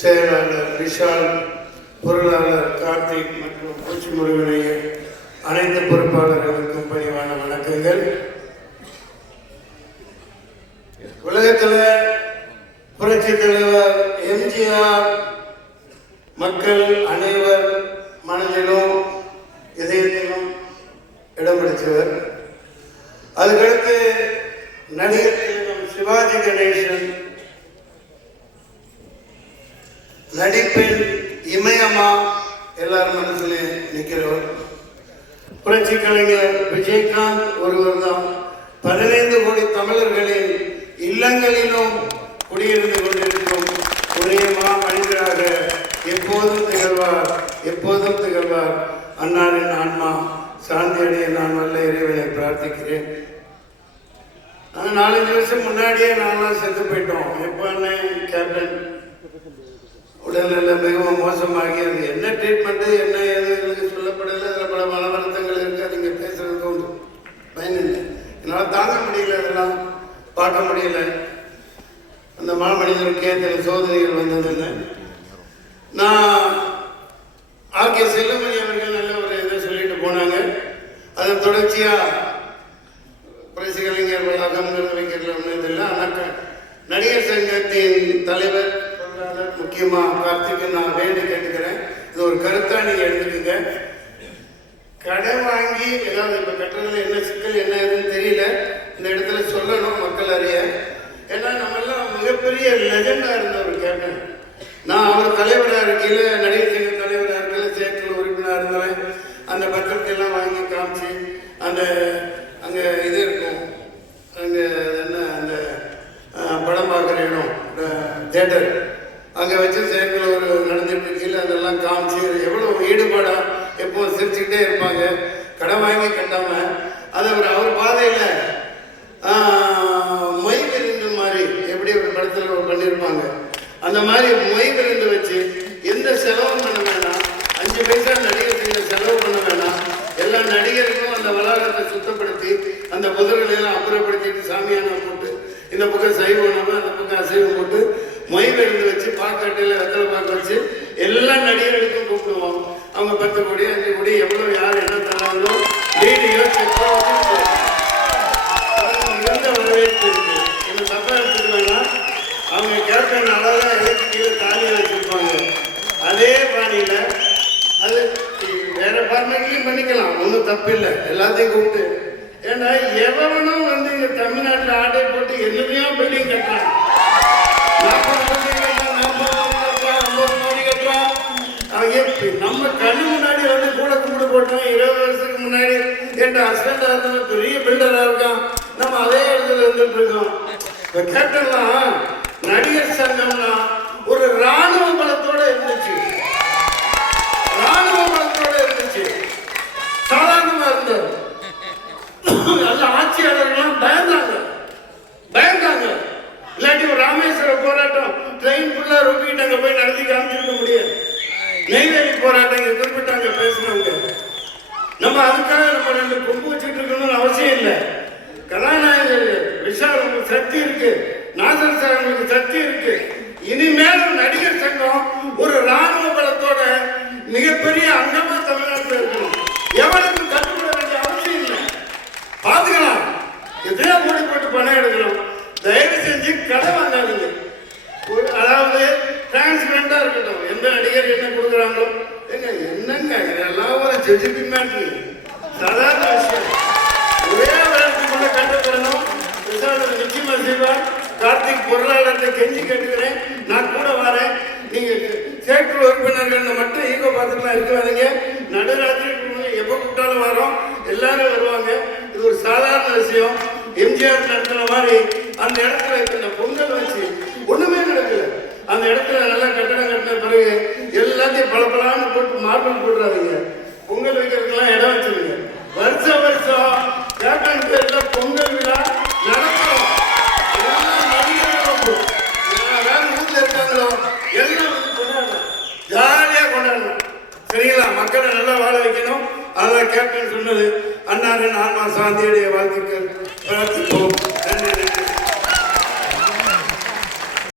செயலாளர் விஷால், பொருளாளர் கார்த்திக் மற்றும் பூச்சி முருகனைய அனைத்து பொறுப்பாளர்களுக்கும் பணிவான வணக்கங்கள். உலகத்தில் புரட்சி தலைவர் எம்ஜிஆர் மக்கள் அனைவர் மனதிலும் இதயத்திலும் இடம் பிடித்தவர். அதுக்கடுத்து நடிகர் சிவாஜி கணேசன் நடிப்பில் இமயமா எல்லாரும் மனசிலே நிற்கிறவர். புரட்சி கலைஞர் விஜயகாந்த் ஒருவர் தான் 15 கோடி தமிழர்களின் இல்லங்களிலும் குடியிருந்து கொண்டிருக்கும் ஒரே மனிதராக எப்போதும் திகழ்வார். அன்னாரின் ஆன்மா சாந்தி அடைய நான் வல்ல இறைவனை பிரார்த்திக்கிறேன். நாங்கள் 4-5 வருஷம் முன்னாடியே நான்லாம் செத்து போயிட்டோம். எப்போ கேப்டன் உடல்நிலை மிகவும் மோசமாகி அது என்ன ட்ரீட்மெண்ட்டு என்ன ஏது சொல்லப்படலை. அதில் பல மன வருத்தங்கள் இருக்குது. அது இங்கே பேசுறதுக்கு உண்டு பயனில்லை. என்னால் தாங்க முடியல, அதெல்லாம் பார்க்க முடியல. அந்த மாமனிதனுக்கே சில சோதனைகள் வந்ததில்லை. நான் ஆர்கே செல்லுமணி அவர்கள் நல்ல ஒரு இதை சொல்லிட்டு போனாங்க. அதன் தொடர்ச்சியாக புரட்சி கலைஞர் வளாகம்ங்கிறது வைக்கிறதுல ஒன்றும் இல்லை. ஆனால் நடிகர் சங்கத்தின் தலைவர் முக்கியமாக கார்த்திக்கு நான் வேண்டி கேட்டுக்கிறேன். இது ஒரு கருத்தாக நீங்கள் எடுத்துக்கங்க. கடை வாங்கி ஏதாவது இப்போ கட்டுறதுல என்ன சிக்கல் என்ன ஏதுன்னு தெரியல. இந்த இடத்துல சொல்லணும், மக்கள் அறிய. ஏன்னா நம்மெல்லாம் மிகப்பெரிய லெஜெண்டாக இருந்த ஒரு கேப்டன். நான் அவர் தலைவராக இருக்கையில், நடிகர் சங்க தலைவராக இருக்கையில், செயற்குழு உறுப்பினராக இருந்தவன். அந்த பத்திரத்தை எல்லாம் வாங்கி காமிச்சு அந்த அங்கே இது இருக்கும், அங்கே என்ன அந்த படம் பார்க்குற இடம் தியேட்டர், அங்கே வச்சு செயற்குழு ஒரு நடந்துட்டு இருக்கையில் அதெல்லாம் காமிச்சு எவ்வளோ ஈடுபாடாக எப்போ சிரிச்சுக்கிட்டே இருப்பாங்க. கடன் வாங்கி கட்டாமல் அதை அவர் பாதையில் மொய் விருந்து மாதிரி எப்படி ஒரு படத்தில் பண்ணியிருப்பாங்க. அந்த மாதிரி மொய் விருந்து வச்சு எந்த செலவும் பண்ண வேணாம். 5 பைசா நடிகர் செலவு பண்ண வேணாம். எல்லா நடிகருக்கும் அந்த வளாகத்தை சுத்தப்படுத்தி அந்த புதர்களெல்லாம் அப்புறப்படுத்திட்டு சாமியான போட்டு இந்த பக்கம் சைவ உணவு அந்த பக்கம் அசைவம் போட்டு மொய் விருந்து வச்சு பாக்காட்டில் வெத்தலை பாக்கு வச்சு எல்லா நடிகர்களுக்கும் கூப்பிடுவோம். அவங்க 10 கோடி 5 கோடி எவ்வளோ யார் என்ன தராங்களோ வீடியோ செக்கோ இருந்த வரவேற்பு இருக்கு. என்ன தப்பா எடுத்துக்கலன்னா அவங்க கேப்டன் அழகாக எனக்கு கீழே தாலியை வச்சுருப்பாங்க. அதே பாணியில் அது வேற ஃபார்மேட்லையும் பண்ணிக்கலாம், ஒன்றும் தப்பு இல்லை. எல்லாத்தையும் கூப்பிட்டு ஏன்னா எவனும் இங்கே தமிழ்நாட்டில் ஆட்டை போட்டு என்னையோ பில்டிங் கட்டுறான். 40 கோடி கட்டுறான், 50 கோடி கட்டுறான். நம்ம கண்ணு முன்னாடி கூட கும்பிடு போட்டோம். 20 வருஷத்துக்கு முன்னாடி என் ஹஸ்பண்டாக இருந்தவன் பெரிய பில்டராக இருக்கான். நம்ம அதே இடத்துல இருந்துட்டு இருக்கோம். இப்போ கேப்டன்லாம் நடிகர் சங்கம்னா ஒரு இராணுவ பலத்தோட இருந்துச்சு. சாதாரணமா இருந்தார். நல்ல ஆட்சியாளர்கள்லாம் பயந்தாங்க. இல்லாட்டி ஒரு ராமேஸ்வர போராட்டம் ட்ரெயின் ஃபுல்லா ரொப்பிட்டு அங்க போய் நடத்தி காமிச்சிருக்க முடியாது. நெய்வேலி போராட்டம் இங்க குறிப்பிட்டாங்க பேசினவங்க. நம்ம அதுக்காக நம்ம 2 கொம்பு வச்சுட்டு இருக்கணும்னு அவசியம் இல்லை. கதாநாயகர் விஷால் சக்தி இருக்கு, நாசர் சார் உங்களுக்கு சக்தி இருக்கு. இனிமேலும் நடிகர் சங்கம் ஒரு இராணுவ பலத்தோட மிகப்பெரிய அங்கமா தமிழ்நாட்டில் இருக்கணும். எவனுக்கும் கட்டுப்பட வேண்டிய அவசியம் இல்லை. பாத்துக்கலாம், எதையோ மூடி போட்டு பணம் எடுக்கணும். தயவு செஞ்சு கடை வாங்காதீங்க. அதாவது டிரான்ஸ்பரண்டா இருக்கட்டும். எந்த நடிகர் என்ன கொடுக்குறாங்களோ என்னங்க இதெல்லாம் ஒரு ஜட்ஜி மேட்ரு, சாதாரண விஷயம். ஒரே வேலைக்குள்ள கட்டுப்படணும். நிச்சயமா செய்வார். கார்த்திக் பொருளாளர்கிட்ட கெஞ்சி கேட்டுக்கிறேன், நான் கூட வரேன். நீங்க செயற்குழு உறுப்பினர்கள் மட்டும் ஈகோ பார்த்துக்கலாம் இருக்காதீங்க. நடுராத்திரி எப்போ கூப்பிட்டாலும் வரோம், எல்லாரும் வருவாங்க. இது ஒரு சாதாரண விஷயம். எம்ஜிஆர் நடத்துற மாதிரி அந்த இடத்துல இந்த பொங்கல் வச்சு ஒண்ணுமே நடக்கல. அந்த இடத்துல நல்லா கட்டடம் கட்டின பிறகு எல்லாத்தையும் பளபளன்னு போட்டு மார்பிள் போடுறாங்க. பொங்கல் வைக்கிறதுக்கெல்லாம் இடம் வச்சிருங்க. வருஷம் கேப்டன் பேர்ல பொங்கல் விழா நடக்கும். ஊர்ல இருக்காங்களோ எல்லாம் கொண்டாடணும், ஜாலியா கொண்டாடணும். சரிங்களா? மக்களை நல்லா வாழ வைக்கணும். அதான் கேப்டன் சொன்னது. அன்னாரின் ஆன்மா சாந்தியுடைய வாழ்த்துக்கள்.